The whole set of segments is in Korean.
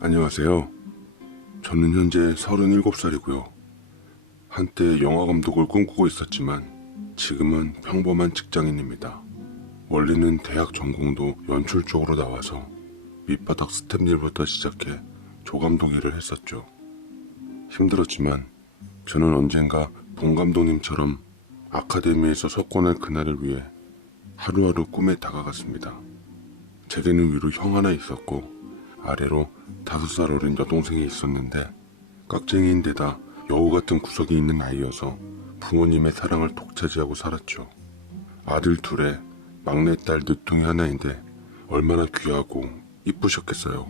안녕하세요. 저는 현재 37살이고요. 한때 영화 감독을 꿈꾸고 있었지만 지금은 평범한 직장인입니다. 원래는 대학 전공도 연출 쪽으로 나와서 밑바닥 스텝 일부터 시작해 조감독 일을 했었죠. 힘들었지만 저는 언젠가 본 감독님처럼 아카데미에서 석권할 그날을 위해 하루하루 꿈에 다가갔습니다. 제게는 위로 형 하나 있었고 아래로 5살 어린 여동생이 있었는데 깍쟁이인데다 여우 같은 구석이 있는 아이여서 부모님의 사랑을 독차지하고 살았죠. 아들 둘에 막내딸 늦둥이 하나인데 얼마나 귀하고 이쁘셨겠어요.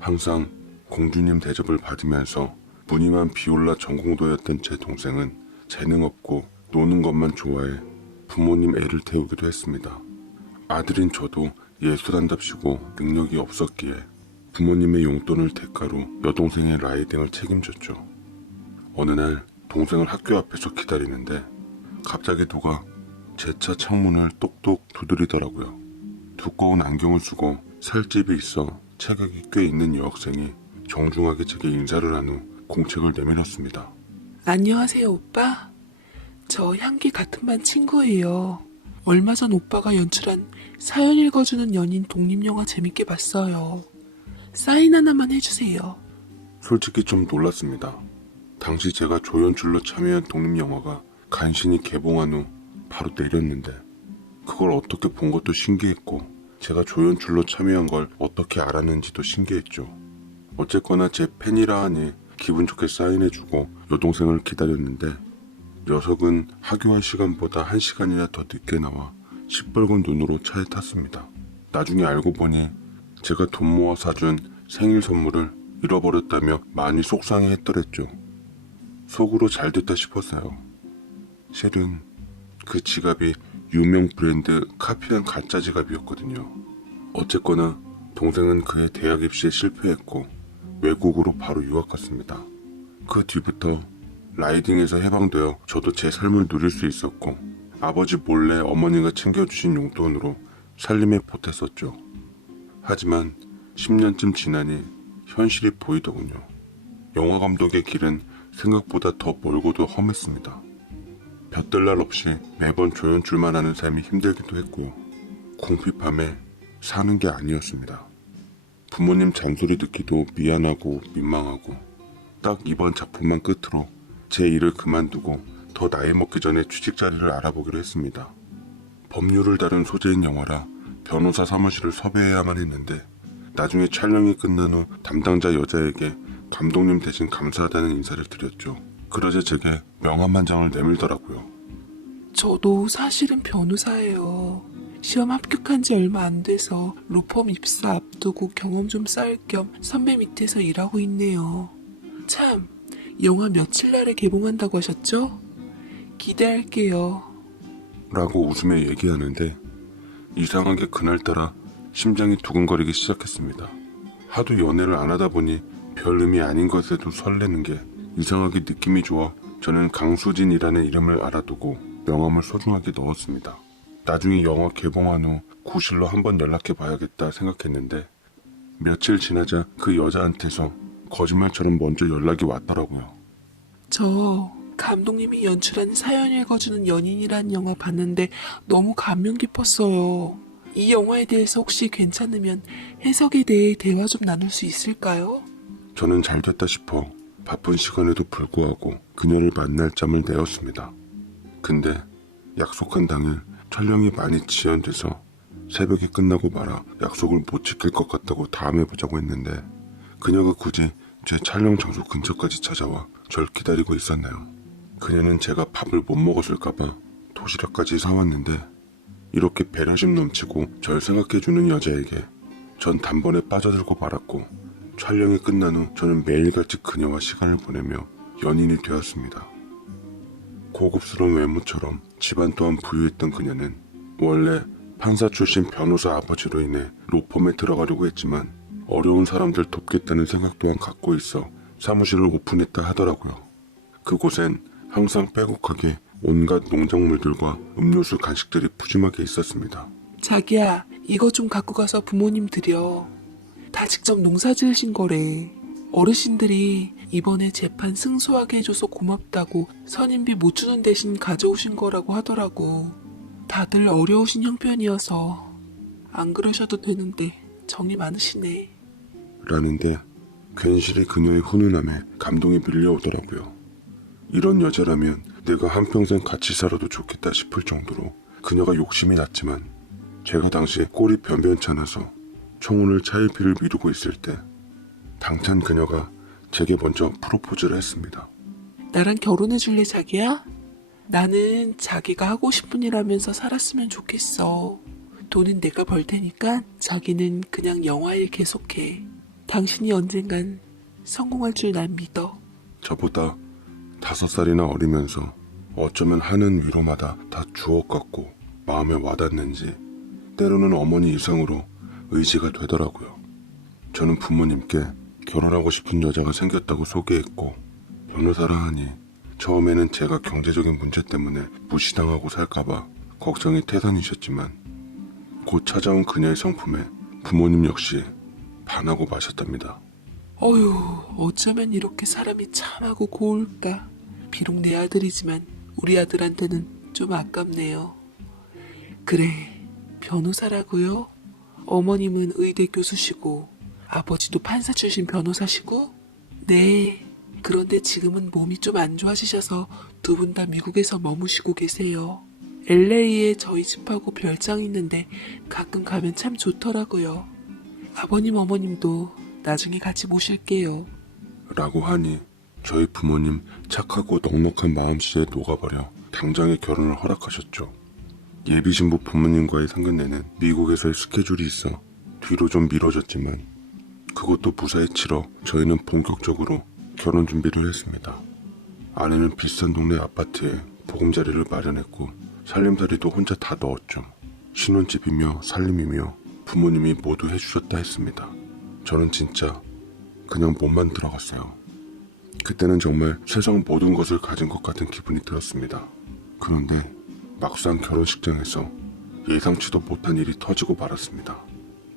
항상 공주님 대접을 받으면서 무늬만 비올라 전공도였던 제 동생은 재능 없고 노는 것만 좋아해 부모님 애를 태우기도 했습니다. 아들인 저도 예술한답시고 능력이 없었기에 부모님의 용돈을 대가로 여동생의 라이딩을 책임졌죠. 어느 날 동생을 학교 앞에서 기다리는데 갑자기 누가 제 차 창문을 똑똑 두드리더라고요. 두꺼운 안경을 쓰고 살집이 있어 체격이 꽤 있는 여학생이 정중하게 제게 인사를 한 후 공책을 내밀었습니다. 안녕하세요, 오빠. 저 향기 같은 반 친구예요. 얼마 전 오빠가 연출한 사연 읽어주는 연인 독립영화 재밌게 봤어요. 사인 하나만 해주세요. 솔직히 좀 놀랐습니다. 당시 제가 조연출로 참여한 독립영화가 간신히 개봉한 후 바로 내렸는데 그걸 어떻게 본 것도 신기했고 제가 조연출로 참여한 걸 어떻게 알았는지도 신기했죠. 어쨌거나 제 팬이라 하니 기분 좋게 사인해주고 여동생을 기다렸는데 녀석은 하교할 시간보다 1시간이나 더 늦게 나와 시뻘건 눈으로 차에 탔습니다. 나중에 알고 보니 제가 돈 모아 사준 생일 선물을 잃어버렸다며 많이 속상해했더랬죠. 속으로 잘됐다 싶었어요. 실은 그 지갑이 유명 브랜드 카피한 가짜 지갑이었거든요. 어쨌거나 동생은 그의 대학 입시에 실패했고 외국으로 바로 유학 갔습니다. 그 뒤부터 라이딩에서 해방되어 저도 제 삶을 누릴 수 있었고 아버지 몰래 어머니가 챙겨주신 용돈으로 살림에 보탰었죠. 하지만 10년쯤 지나니 현실이 보이더군요. 영화 감독의 길은 생각보다 더 멀고도 험했습니다. 볕들 날 없이 매번 조연출만 하는 삶이 힘들기도 했고요. 궁핍함에 사는 게 아니었습니다. 부모님 잔소리 듣기도 미안하고 민망하고 딱 이번 작품만 끝으로 제 일을 그만두고 더 나이 먹기 전에 취직 자리를 알아보기로 했습니다. 법률을 다룬 소재인 영화라 변호사 사무실을 섭외해야만 했는데 나중에 촬영이 끝난 후 담당자 여자에게 감독님 대신 감사하다는 인사를 드렸죠. 그러자 제게 명함 한 장을 내밀더라고요. 저도 사실은 변호사예요. 시험 합격한 지 얼마 안 돼서 로펌 입사 앞두고 경험 좀 쌓을 겸 선배 밑에서 일하고 있네요. 참, 영화 며칠 날에 개봉한다고 하셨죠? 기대할게요. 라고 웃으며 얘기하는데 이상하게 그날따라 심장이 두근거리기 시작했습니다. 하도 연애를 안 하다 보니 별 의미 아닌 것에도 설레는 게 이상하게 느낌이 좋아 저는 강수진이라는 이름을 알아두고 명함을 소중하게 넣었습니다. 나중에 영화 개봉한 후 구실로 한번 연락해 봐야겠다 생각했는데 며칠 지나자 그 여자한테서 거짓말처럼 먼저 연락이 왔더라고요. 저 감독님이 연출한 사연 읽어주는 연인이란 영화 봤는데 너무 감명 깊었어요. 이 영화에 대해서 혹시 괜찮으면 해석에 대해 대화 좀 나눌 수 있을까요? 저는 잘됐다 싶어 바쁜 시간에도 불구하고 그녀를 만날 짬을 내었습니다. 근데 약속한 당일 촬영이 많이 지연돼서 새벽에 끝나고 말아 약속을 못 지킬 것 같다고 다음에 보자고 했는데 그녀가 굳이 제 촬영 장소 근처까지 찾아와 절 기다리고 있었나요? 그녀는 제가 밥을 못 먹었을까봐 도시락까지 사왔는데 이렇게 배려심 넘치고 절 생각해주는 여자에게 전 단번에 빠져들고 말았고 촬영이 끝난 후 저는 매일같이 그녀와 시간을 보내며 연인이 되었습니다. 고급스러운 외모처럼 집안 또한 부유했던 그녀는 원래 판사 출신 변호사 아버지로 인해 로펌에 들어가려고 했지만 어려운 사람들 돕겠다는 생각 또한 갖고 있어 사무실을 오픈했다 하더라고요. 그곳엔 항상 빼곡하게 온갖 농작물들과 음료수 간식들이 푸짐하게 있었습니다. 자기야, 이거 좀 갖고 가서 부모님 드려. 다 다 직접 농사 지으신 거래. 어르신들이 이번에 재판 승소하게 해줘서 고맙다고 선임비 못 주는 대신 가져오신 거라고 하더라고. 다들 어려우신 형편이어서 안 그러셔도 되는데 정이 많으시네. 라는데 괜시리 그녀의 훈훈함에 감동이 밀려오더라고요. 이런 여자라면 내가 한평생 같이 살아도 좋겠다 싶을 정도로 그녀가 욕심이 났지만 제가 당시에 꼴이 변변찮아서 청혼을 차일피일 미루고 있을 때 당찬 그녀가 제게 먼저 프로포즈를 했습니다. 나랑 결혼해 줄래 자기야? 나는 자기가 하고 싶은 일 하면서 살았으면 좋겠어. 돈은 내가 벌 테니까 자기는 그냥 영화 일 계속해. 당신이 언젠간 성공할 줄 난 믿어. 저보다 5살이나 어리면서 어쩌면 하는 위로마다 다 주옥 같고 마음에 와닿는지 때로는 어머니 이상으로 의지가 되더라고요. 저는 부모님께 결혼하고 싶은 여자가 생겼다고 소개했고 변호사라 하니 처음에는 제가 경제적인 문제 때문에 무시당하고 살까봐 걱정이 태산이셨지만 곧 찾아온 그녀의 성품에 부모님 역시 반하고 마셨답니다. 어휴, 어쩌면 이렇게 사람이 참하고 고울까. 비록 내 아들이지만 우리 아들한테는 좀 아깝네요. 그래, 변호사라고요? 어머님은 의대 교수시고 아버지도 판사 출신 변호사시고? 네, 그런데 지금은 몸이 좀 안 좋아지셔서 두 분 다 미국에서 머무시고 계세요. LA에 저희 집하고 별장 있는데 가끔 가면 참 좋더라고요. 아버님 어머님도 나중에 같이 모실게요. 라고 하니 저희 부모님 착하고 넉넉한 마음씨에 녹아버려 당장의 결혼을 허락하셨죠. 예비신부 부모님과의 상견례는 미국에서의 스케줄이 있어 뒤로 좀 미뤄졌지만 그것도 무사히 치러 저희는 본격적으로 결혼 준비를 했습니다. 아내는 비싼 동네 아파트에 보금자리를 마련했고 살림살이도 혼자 다 넣었죠. 신혼집이며 살림이며 부모님이 모두 해주셨다 했습니다. 저는 진짜 그냥 몸만 들어갔어요. 그때는 정말 세상 모든 것을 가진 것 같은 기분이 들었습니다. 그런데 막상 결혼식장에서 예상치도 못한 일이 터지고 말았습니다.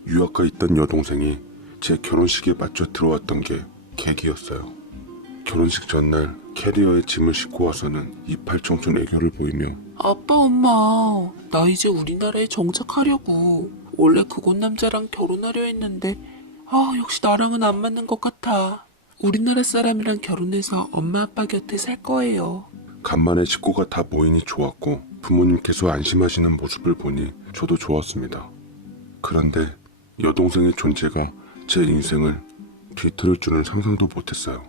유학가 있던 여동생이 제 결혼식에 맞춰 들어왔던 게 계기였어요. 결혼식 전날 캐리어에 짐을 싣고 와서는 이팔 청춘 애교를 보이며 아빠 엄마, 나 이제 우리나라에 정착하려고. 원래 그곳 남자랑 결혼하려 했는데 역시 나랑은 안 맞는 것 같아. 우리나라 사람이랑 결혼해서 엄마 아빠 곁에 살 거예요. 간만에 식구가 다 모이니 좋았고 부모님께서 안심하시는 모습을 보니 저도 좋았습니다. 그런데 여동생의 존재가 제 인생을 뒤틀을 줄은 상상도 못했어요.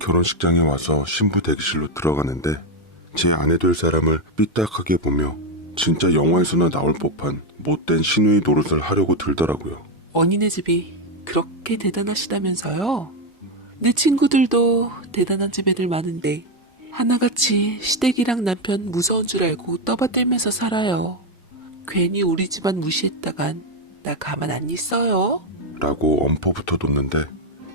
결혼식장에 와서 신부 대기실로 들어가는데 제 아내 될 사람을 삐딱하게 보며 진짜 영화에서나 나올 법한 못된 신우이 노릇을 하려고 들더라고요. 언니네 집이 그렇게 대단하시다면서요? 내 친구들도 대단한 집 애들 많은데 하나같이 시댁이랑 남편 무서운 줄 알고 떠받들면서 살아요. 괜히 우리 집안 무시했다간 나 가만 안 있어요. 라고 엄포부터 뒀는데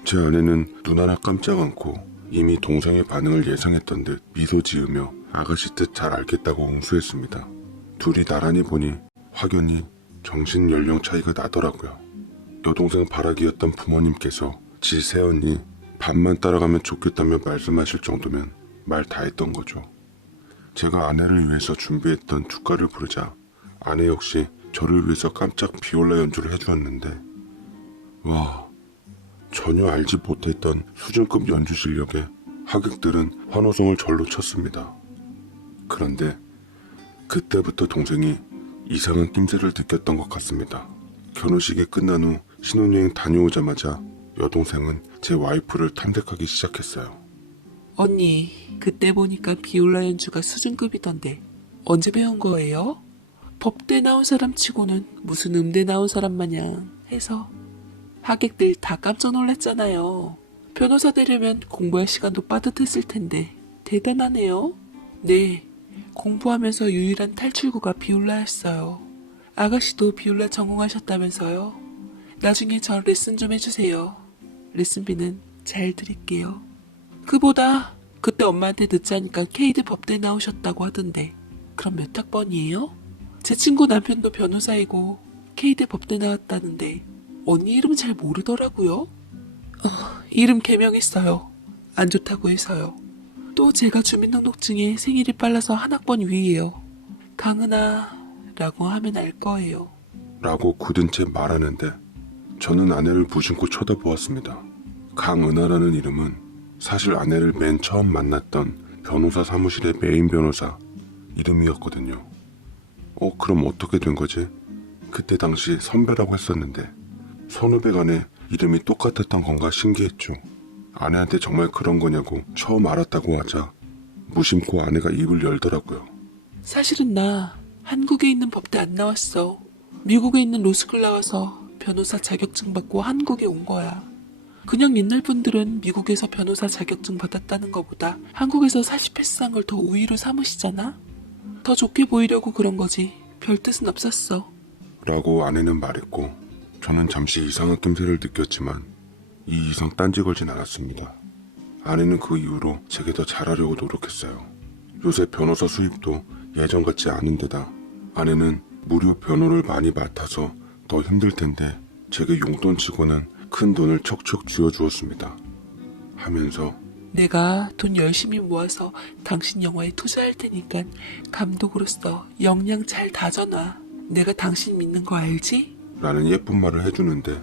제 아내는 눈 하나 깜짝 않고 이미 동생의 반응을 예상했던 듯 미소 지으며 아가씨 뜻 잘 알겠다고 응수했습니다. 둘이 나란히 보니 확연히 정신 연령 차이가 나더라고요. 여동생 바라기였던 부모님께서 지 새언니 반만 따라가면 좋겠다며 말씀하실 정도면 말 다 했던 거죠. 제가 아내를 위해서 준비했던 축가를 부르자 아내 역시 저를 위해서 깜짝 비올라 연주를 해주었는데 와, 전혀 알지 못했던 수준급 연주 실력에 하객들은 환호성을 절로 쳤습니다. 그런데 그때부터 동생이 이상한 낌새를 느꼈던 것 같습니다. 결혼식이 끝난 후 신혼여행 다녀오자마자 여동생은 제 와이프를 탐색하기 시작했어요. 언니, 그때 보니까 비올라 연주가 수준급이던데 언제 배운 거예요? 법대 나온 사람 치고는 무슨 음대 나온 사람 마냥 해서 하객들 다 깜짝 놀랐잖아요. 변호사 되려면 공부할 시간도 빠듯했을 텐데 대단하네요. 네, 공부하면서 유일한 탈출구가 비올라였어요. 아가씨도 비올라 전공하셨다면서요? 나중에 저 레슨 좀 해주세요. 레슨비는 잘 드릴게요. 그보다 그때 엄마한테 듣자니까 케이드 법대 나오셨다고 하던데 그럼 몇 학번이에요? 제 친구 남편도 변호사이고 케이드 법대 나왔다는데 언니 이름은 잘 모르더라고요. 이름 개명했어요. 안 좋다고 해서요. 또 제가 주민등록증에 생일이 빨라서 한 학번 위예요. 강은하라고 하면 알 거예요. 라고 굳은 채 말하는데 저는 아내를 무심코 쳐다보았습니다. 강은하라는 이름은 사실 아내를 맨 처음 만났던 변호사 사무실의 메인 변호사 이름이었거든요. 그럼 어떻게 된 거지? 그때 당시 선배라고 했었는데 선후배 간에 이름이 똑같았던 건가 신기했죠. 아내한테 정말 그런 거냐고 처음 알았다고 하자 무심코 아내가 입을 열더라고요. 사실은 나 한국에 있는 법대 안 나왔어. 미국에 있는 로스쿨 나와서 변호사 자격증 받고 한국에 온 거야. 그냥 옛날 분들은 미국에서 변호사 자격증 받았다는 것보다 한국에서 사시 패스한 걸 더 우위로 삼으시잖아? 더 좋게 보이려고 그런 거지. 별 뜻은 없었어. 라고 아내는 말했고 저는 잠시 이상한 낌새를 느꼈지만 이 이상 딴지 걸진 않았습니다. 아내는 그 이후로 제게 더 잘하려고 노력했어요. 요새 변호사 수입도 예전 같지 않은 데다 아내는 무료 변호를 많이 맡아서 더 힘들 텐데 제게 용돈 치고는 큰 돈을 척척 쥐어주었습니다. 하면서 내가 돈 열심히 모아서 당신 영화에 투자할 테니까 감독으로서 역량 잘 다져놔. 내가 당신 믿는 거 알지? 라는 예쁜 말을 해주는데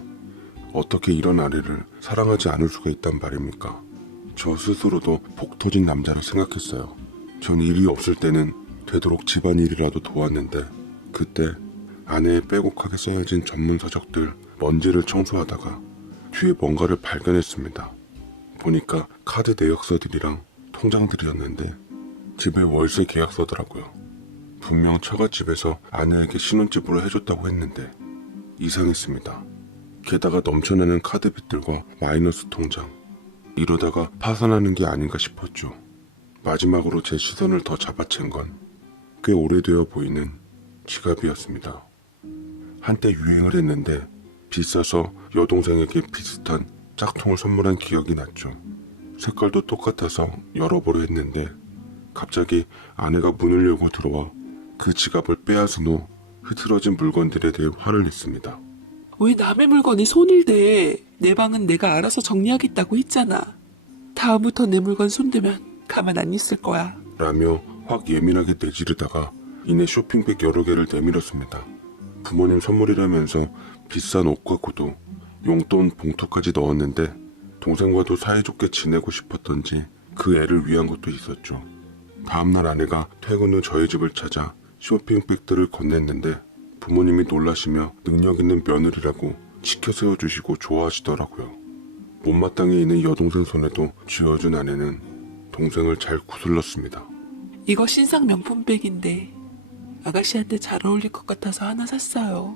어떻게 이런 아내를 사랑하지 않을 수가 있단 말입니까? 저 스스로도 복 터진 남자로 생각했어요. 전 일이 없을 때는 되도록 집안일이라도 도왔는데 그때 아내의 빼곡하게 써여진 전문 서적들 먼지를 청소하다가 뒤에 뭔가를 발견했습니다. 보니까 카드 내역서들이랑 통장들이었는데 집에 월세 계약서더라고요. 분명 처갓집에서 아내에게 신혼집으로 해줬다고 했는데 이상했습니다. 게다가 넘쳐나는 카드빚들과 마이너스 통장. 이러다가 파산하는 게 아닌가 싶었죠. 마지막으로 제 시선을 더 잡아챈 건 꽤 오래되어 보이는 지갑이었습니다. 한때 유행을 했는데 비싸서 여동생에게 비슷한 짝퉁을 선물한 기억이 났죠. 색깔도 똑같아서 열어보려 했는데 갑자기 아내가 문을 열고 들어와 그 지갑을 빼앗은 후 흐트러진 물건들에 대해 화를 냈습니다. 왜 남의 물건에 손을 대? 내 방은 내가 알아서 정리하겠다고 했잖아. 다음부터 내 물건 손대면 가만 안 있을 거야. 라며 확 예민하게 내지르다가 이내 쇼핑백 여러 개를 내밀었습니다. 부모님 선물이라면서 비싼 옷과 구두, 용돈 봉투까지 넣었는데 동생과도 사이좋게 지내고 싶었던지 그 애를 위한 것도 있었죠. 다음날 아내가 퇴근 후 저희 집을 찾아 쇼핑백들을 건넸는데 부모님이 놀라시며 능력 있는 며느리라고 치켜 세워주시고 좋아하시더라고요. 못마땅해 있는 여동생 손에도 쥐어준 아내는 동생을 잘 구슬렀습니다. 이거 신상 명품백인데 아가씨한테 잘 어울릴 것 같아서 하나 샀어요.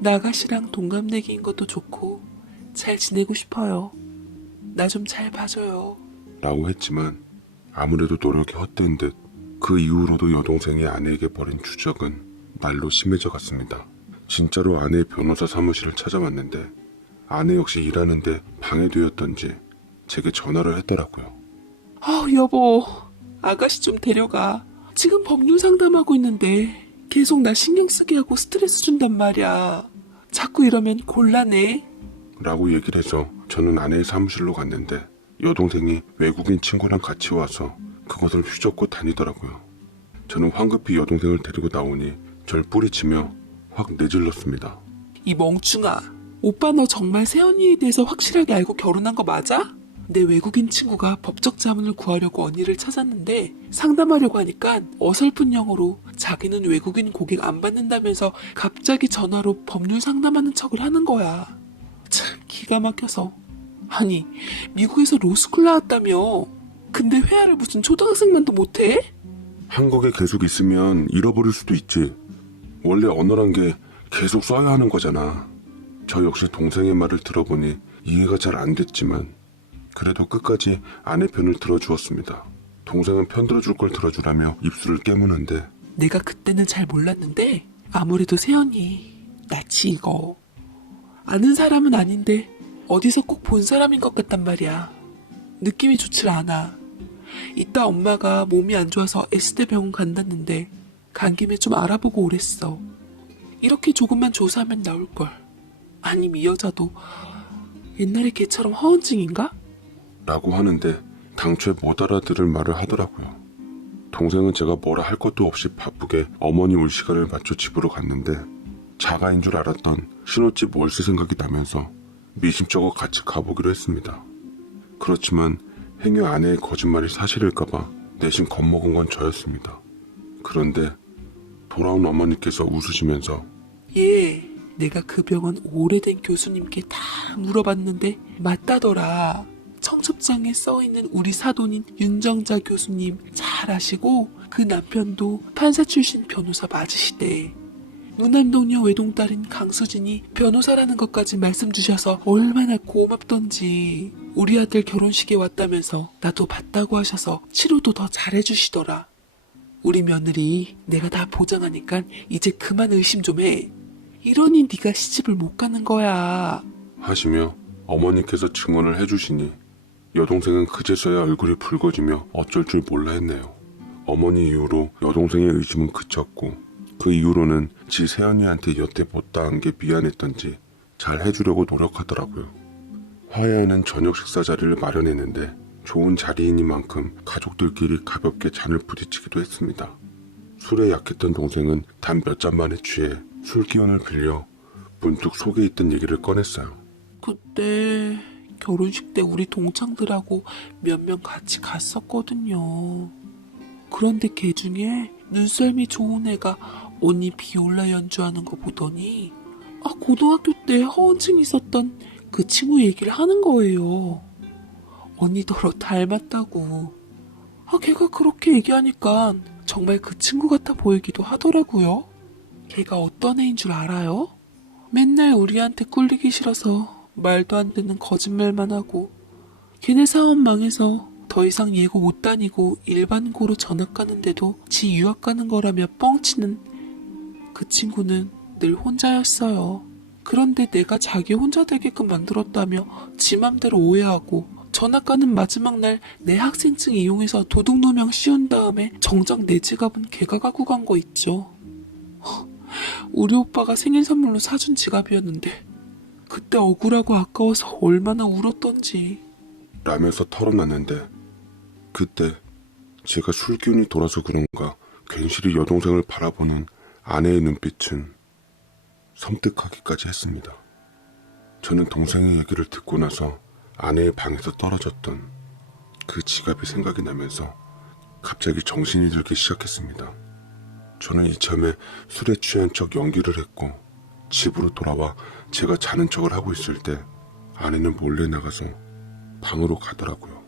나 아가씨랑 동갑내기인 것도 좋고 잘 지내고 싶어요. 나 좀 잘 봐줘요. 라고 했지만 아무래도 노력이 헛된 듯 그 이후로도 여동생이 아내에게 벌인 추적은 날로 심해져 갔습니다. 진짜로 아내의 변호사 사무실을 찾아왔는데 아내 역시 일하는데 방해되었던지 제게 전화를 했더라고요. 여보, 아가씨 좀 데려가. 지금 법률 상담하고 있는데 계속 나 신경 쓰게 하고 스트레스 준단 말이야. 자꾸 이러면 곤란해. 라고 얘기를 해서 저는 아내의 사무실로 갔는데 여동생이 외국인 친구랑 같이 와서 그것을 휘젓고 다니더라고요. 저는 황급히 여동생을 데리고 나오니 절 뿌리치며 확 내질렀습니다. 이 멍충아, 오빠 너 정말 새언니에 대해서 확실하게 알고 결혼한 거 맞아? 내 외국인 친구가 법적 자문을 구하려고 언니를 찾았는데 상담하려고 하니까 어설픈 영어로 자기는 외국인 고객 안 받는다면서 갑자기 전화로 법률 상담하는 척을 하는 거야. 참 기가 막혀서. 아니, 미국에서 로스쿨 나왔다며. 근데 회화를 무슨 초등학생만도 못해? 한국에 계속 있으면 잃어버릴 수도 있지. 원래 언어란 게 계속 써야 하는 거잖아. 저 역시 동생의 말을 들어보니 이해가 잘 안 됐지만 그래도 끝까지 아내 편을 들어주었습니다. 동생은 편들어줄 걸 들어주라며 입술을 깨무는데 내가 그때는 잘 몰랐는데 아무래도 세연이 낯이 익어. 아는 사람은 아닌데 어디서 꼭 본 사람인 것 같단 말이야. 느낌이 좋질 않아. 이따 엄마가 몸이 안 좋아서 S대 병원 간다는데 간 김에 좀 알아보고 오랬어. 이렇게 조금만 조사하면 나올걸. 아님 이 여자도 옛날에 걔처럼 허언증인가? 라고 하는데 당초에 못 알아들을 말을 하더라고요. 동생은 제가 뭐라 할 것도 없이 바쁘게 어머니 올 시간을 맞춰 집으로 갔는데 자가인 줄 알았던 신혼집 월세 생각이 나면서 미심쩍어 같이 가보기로 했습니다. 그렇지만 행여 아내의 거짓말이 사실일까봐 내심 겁먹은 건 저였습니다. 그런데 돌아온 어머니께서 웃으시면서 예, 내가 그 병원 오래된 교수님께 다 물어봤는데 맞다더라. 청첩장에 써있는 우리 사돈인 윤정자 교수님 잘 아시고 그 남편도 판사 출신 변호사 맞으시대. 무남동녀 외동딸인 강수진이 변호사라는 것까지 말씀 주셔서 얼마나 고맙던지. 우리 아들 결혼식에 왔다면서 나도 봤다고 하셔서 치료도 더 잘해주시더라. 우리 며느리 내가 다 보장하니까 이제 그만 의심 좀 해. 이러니 네가 시집을 못 가는 거야. 하시며 어머니께서 증언을 해주시니 여동생은 그제서야 얼굴이 붉어지며 어쩔 줄 몰라 했네요. 어머니 이후로 여동생의 의심은 그쳤고 그 이후로는 지 새언니한테 여태 못다한 게 미안했던지 잘 해주려고 노력하더라고요. 화해하는 저녁 식사 자리를 마련했는데 좋은 자리이니만큼 가족들끼리 가볍게 잔을 부딪히기도 했습니다. 술에 약했던 동생은 단 몇 잔 만에 취해 술 기운을 빌려 문득 속에 있던 얘기를 꺼냈어요. 그때 결혼식 때 우리 동창들하고 몇 명 같이 갔었거든요. 그런데 걔 중에 눈썰미 좋은 애가 언니 비올라 연주하는 거 보더니 고등학교 때 허언증 있었던 그 친구 얘기를 하는 거예요. 언니더러 닮았다고. 걔가 그렇게 얘기하니까 정말 그 친구 같아 보이기도 하더라고요. 걔가 어떤 애인 줄 알아요? 맨날 우리한테 꿀리기 싫어서 말도 안 되는 거짓말만 하고 걔네 사업 망해서 더 이상 예고 못 다니고 일반고로 전학 가는데도 지 유학 가는 거라며 뻥치는 그 친구는 늘 혼자였어요. 그런데 내가 자기 혼자 되게끔 만들었다며 지 맘대로 오해하고 전학 가는 마지막 날 내 학생증 이용해서 도둑노명 씌운 다음에 정작 내 지갑은 걔가 갖고 간 거 있죠. 우리 오빠가 생일 선물로 사준 지갑이었는데 그때 억울하고 아까워서 얼마나 울었던지. 라면서 털어놨는데 그때 제가 술 기운이 돌아서 그런가 괜시리 여동생을 바라보는 아내의 눈빛은 섬뜩하기까지 했습니다. 저는 동생의 얘기를 듣고 나서 아내의 방에서 떨어졌던 그 지갑이 생각이 나면서 갑자기 정신이 들기 시작했습니다. 저는 이참에 술에 취한 척 연기를 했고 집으로 돌아와 제가 자는 척을 하고 있을 때 아내는 몰래 나가서 방으로 가더라고요.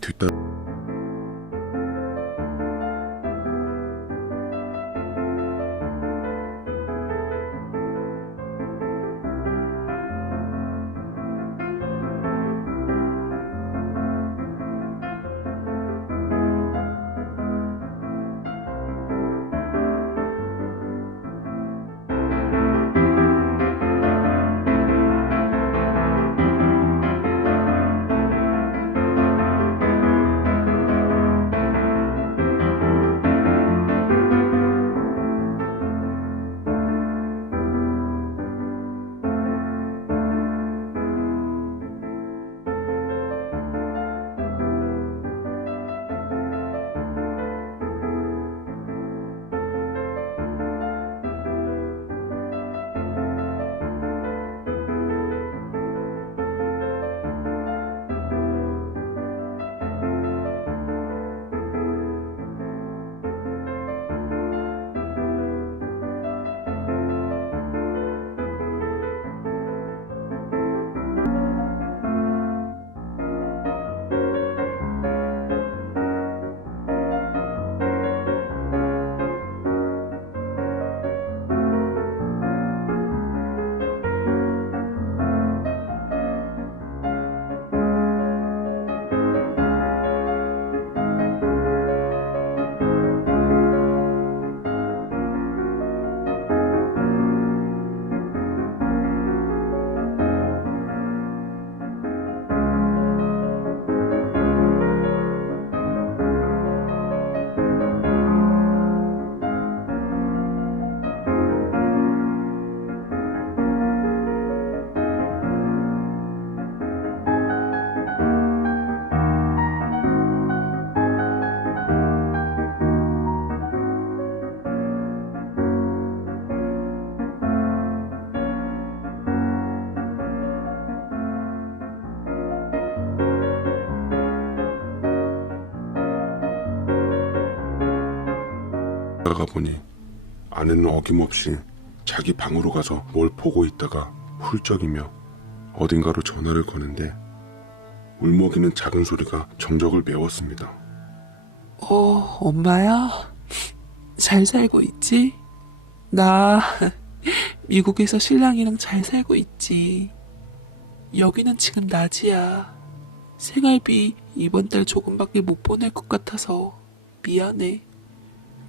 뒤따라 나가가 보니 아내는 어김없이 자기 방으로 가서 뭘 보고 있다가 훌쩍이며 어딘가로 전화를 거는데 울먹이는 작은 소리가 정적을 메웠습니다. 엄마야? 잘 살고 있지? 나 미국에서 신랑이랑 잘 살고 있지. 여기는 지금 낮이야. 생활비 이번 달 조금밖에 못 보낼 것 같아서 미안해.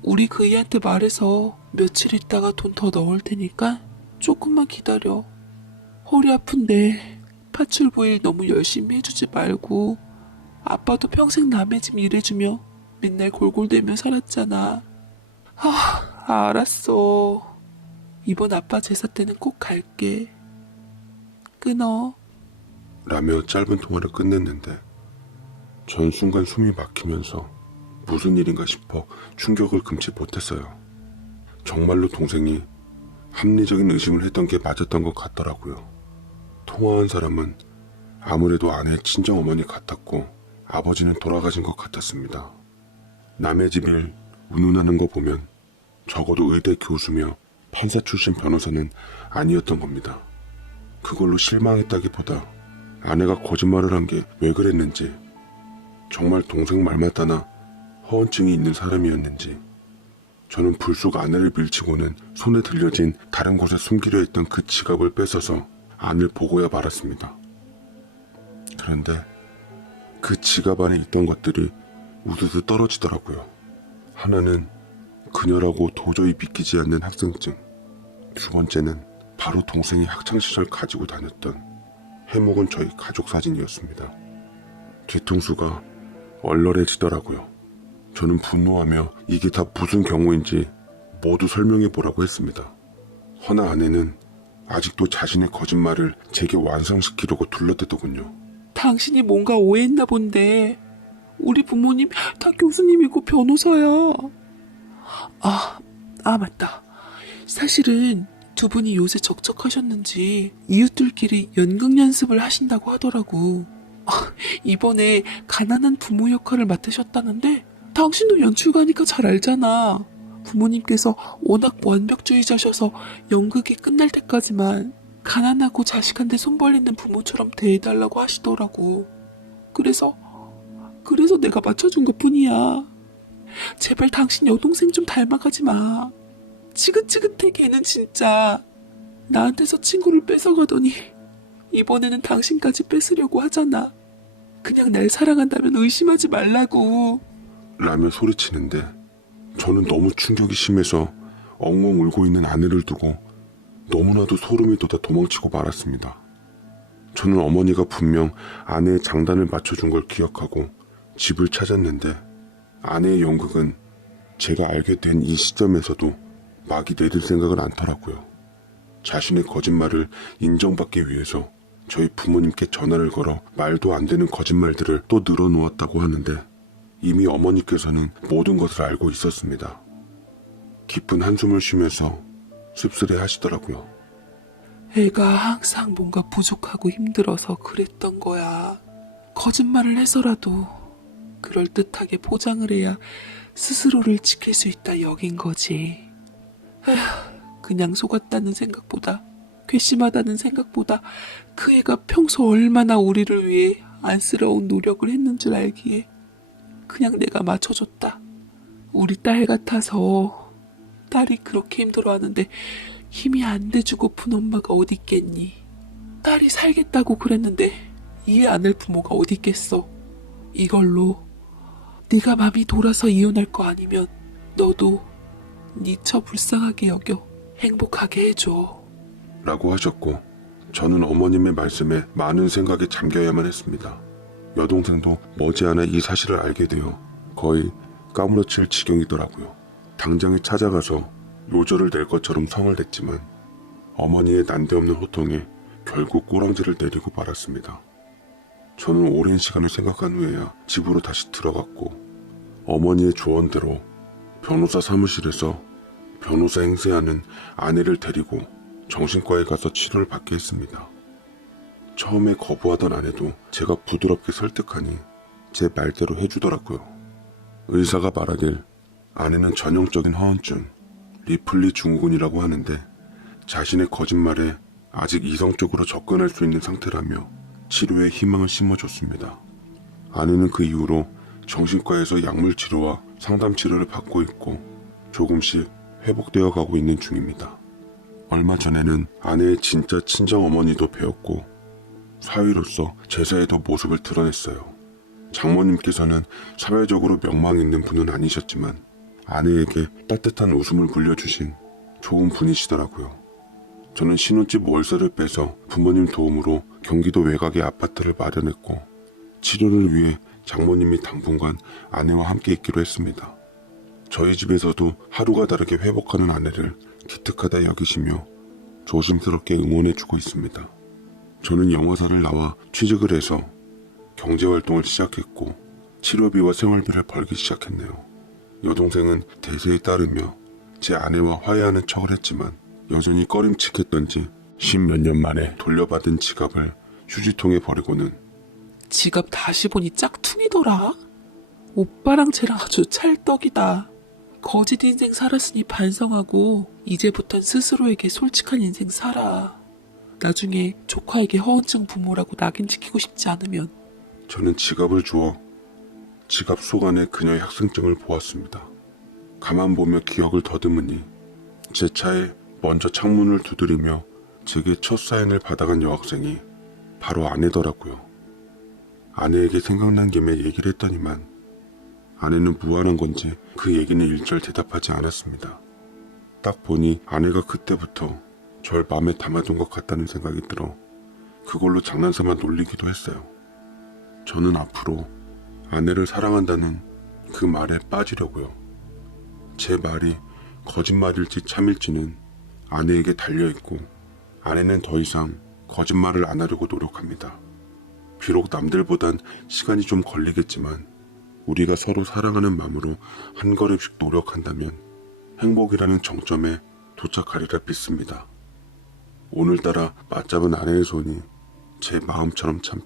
우리 그이한테 말해서 며칠 있다가 돈 더 넣을 테니까 조금만 기다려. 허리 아픈데 파출부 일 너무 열심히 해주지 말고. 아빠도 평생 남의 집 일해주며 맨날 골골대며 살았잖아. 알았어. 이번 아빠 제사 때는 꼭 갈게. 끊어. 라며 짧은 통화를 끝냈는데 전 순간 숨이 막히면서 무슨 일인가 싶어 충격을 금치 못했어요. 정말로 동생이 합리적인 의심을 했던 게 맞았던 것 같더라고요. 통화한 사람은 아무래도 아내의 친정어머니 같았고 아버지는 돌아가신 것 같았습니다. 남의 집 일 운운하는 거 보면 적어도 의대 교수며 판사 출신 변호사는 아니었던 겁니다. 그걸로 실망했다기보다 아내가 거짓말을 한 게 왜 그랬는지, 정말 동생 말 맞다나 허언증이 있는 사람이었는지, 저는 불쑥 아내를 밀치고는 손에 들려진 다른 곳에 숨기려 했던 그 지갑을 뺏어서 아내를 보고야 말았습니다. 그런데 그 지갑 안에 있던 것들이 우두두 떨어지더라고요. 하나는 그녀라고 도저히 믿기지 않는 학생증, 두 번째는 바로 동생이 학창시절 가지고 다녔던 해묵은 저희 가족 사진이었습니다. 뒤통수가 얼얼해지더라고요. 저는 분노하며 이게 다 무슨 경우인지 모두 설명해보라고 했습니다. 허나 아내는 아직도 자신의 거짓말을 제게 완성시키려고 둘러대더군요. 당신이 뭔가 오해했나 본데. 우리 부모님 다 교수님이고 변호사야. 맞다. 사실은 두 분이 요새 적적하셨는지 이웃들끼리 연극 연습을 하신다고 하더라고. 이번에 가난한 부모 역할을 맡으셨다는데 당신도 연출가니까 잘 알잖아. 부모님께서 워낙 완벽주의자셔서 연극이 끝날 때까지만 가난하고 자식한테 손 벌리는 부모처럼 대해달라고 하시더라고. 그래서 내가 맞춰준 것뿐이야. 제발 당신 여동생 좀 닮아가지 마. 지긋지긋해 걔는 진짜. 나한테서 친구를 뺏어가더니 이번에는 당신까지 뺏으려고 하잖아. 그냥 날 사랑한다면 의심하지 말라고. 라며 소리치는데 저는 너무 충격이 심해서 엉엉 울고 있는 아내를 두고 너무나도 소름이 돋아 도망치고 말았습니다. 저는 어머니가 분명 아내의 장단을 맞춰준 걸 기억하고 집을 찾았는데 아내의 연극은 제가 알게 된 이 시점에서도 막이 내릴 생각을 않더라고요. 자신의 거짓말을 인정받기 위해서 저희 부모님께 전화를 걸어 말도 안 되는 거짓말들을 또 늘어놓았다고 하는데 이미 어머니께서는 모든 것을 알고 있었습니다. 깊은 한숨을 쉬면서 씁쓸해 하시더라고요. 애가 항상 뭔가 부족하고 힘들어서 그랬던 거야. 거짓말을 해서라도 그럴듯하게 포장을 해야 스스로를 지킬 수 있다 여긴 거지. 그냥 속았다는 생각보다, 괘씸하다는 생각보다 그 애가 평소 얼마나 우리를 위해 안쓰러운 노력을 했는 줄 알기에 그냥 내가 맞춰줬다. 우리 딸 같아서 딸이 그렇게 힘들어하는데 힘이 안 돼주고픈 엄마가 어디 있겠니. 딸이 살겠다고 그랬는데 이해 안 할 부모가 어디 있겠어. 이걸로 네가 맘이 돌아서 이혼할 거 아니면 너도 네 처 불쌍하게 여겨 행복하게 해줘. 라고 하셨고 저는 어머님의 말씀에 많은 생각에 잠겨야만 했습니다. 여동생도 머지않아 이 사실을 알게 되어 거의 까무러칠 지경이더라고요. 당장에 찾아가서 요절을 낼 것처럼 성을 냈지만 어머니의 난데없는 호통에 결국 꼬랑지를 내리고 말았습니다. 저는 오랜 시간을 생각한 후에야 집으로 다시 들어갔고 어머니의 조언대로 변호사 사무실에서 변호사 행세하는 아내를 데리고 정신과에 가서 치료를 받게 했습니다. 처음에 거부하던 아내도 제가 부드럽게 설득하니 제 말대로 해주더라고요. 의사가 말하길 아내는 전형적인 허언증, 리플리 증후군이라고 하는데 자신의 거짓말에 아직 이성적으로 접근할 수 있는 상태라며 치료에 희망을 심어줬습니다. 아내는 그 이후로 정신과에서 약물 치료와 상담 치료를 받고 있고 조금씩 회복되어 가고 있는 중입니다. 얼마 전에는 아내의 진짜 친정 어머니도 배웠고 사위로서 제사에도 모습을 드러냈어요. 장모님께서는 사회적으로 명망 있는 분은 아니셨지만 아내에게 따뜻한 웃음을 물려주신 좋은 분이시더라고요. 저는 신혼집 월세를 빼서 부모님 도움으로 경기도 외곽에 아파트를 마련했고 치료를 위해 장모님이 당분간 아내와 함께 있기로 했습니다. 저희 집에서도 하루가 다르게 회복하는 아내를 기특하다 여기시며 조심스럽게 응원해주고 있습니다. 저는 영어사를 나와 취직을 해서 경제활동을 시작했고 치료비와 생활비를 벌기 시작했네요. 여동생은 대세에 따르며 제 아내와 화해하는 척을 했지만 여전히 꺼림칙했던지 10몇 년 만에 돌려받은 지갑을 휴지통에 버리고는 지갑 다시 보니 짝퉁이더라. 오빠랑 쟤랑 아주 찰떡이다. 거짓 인생 살았으니 반성하고 이제부턴 스스로에게 솔직한 인생 살아. 나중에 조카에게 허언증 부모라고 낙인 찍히고 싶지 않으면. 저는 지갑을 주워 지갑 속 안에 그녀의 학생증을 보았습니다. 가만 보며 기억을 더듬으니 제 차에 먼저 창문을 두드리며 제게 첫 사인을 받아간 여학생이 바로 아내더라고요. 아내에게 생각난 김에 얘기를 했더니만 아내는 무안한 건지 그 얘기는 일절 대답하지 않았습니다. 딱 보니 아내가 그때부터 절 마음에 담아둔 것 같다는 생각이 들어 그걸로 장난삼아 놀리기도 했어요. 저는 앞으로 아내를 사랑한다는 그 말에 빠지려고요. 제 말이 거짓말일지 참일지는 아내에게 달려있고 아내는 더 이상 거짓말을 안 하려고 노력합니다. 비록 남들보단 시간이 좀 걸리겠지만 우리가 서로 사랑하는 마음으로 한 걸음씩 노력한다면 행복이라는 정점에 도착하리라 믿습니다. 오늘따라 맞잡은 아내의 손이 제 마음처럼 참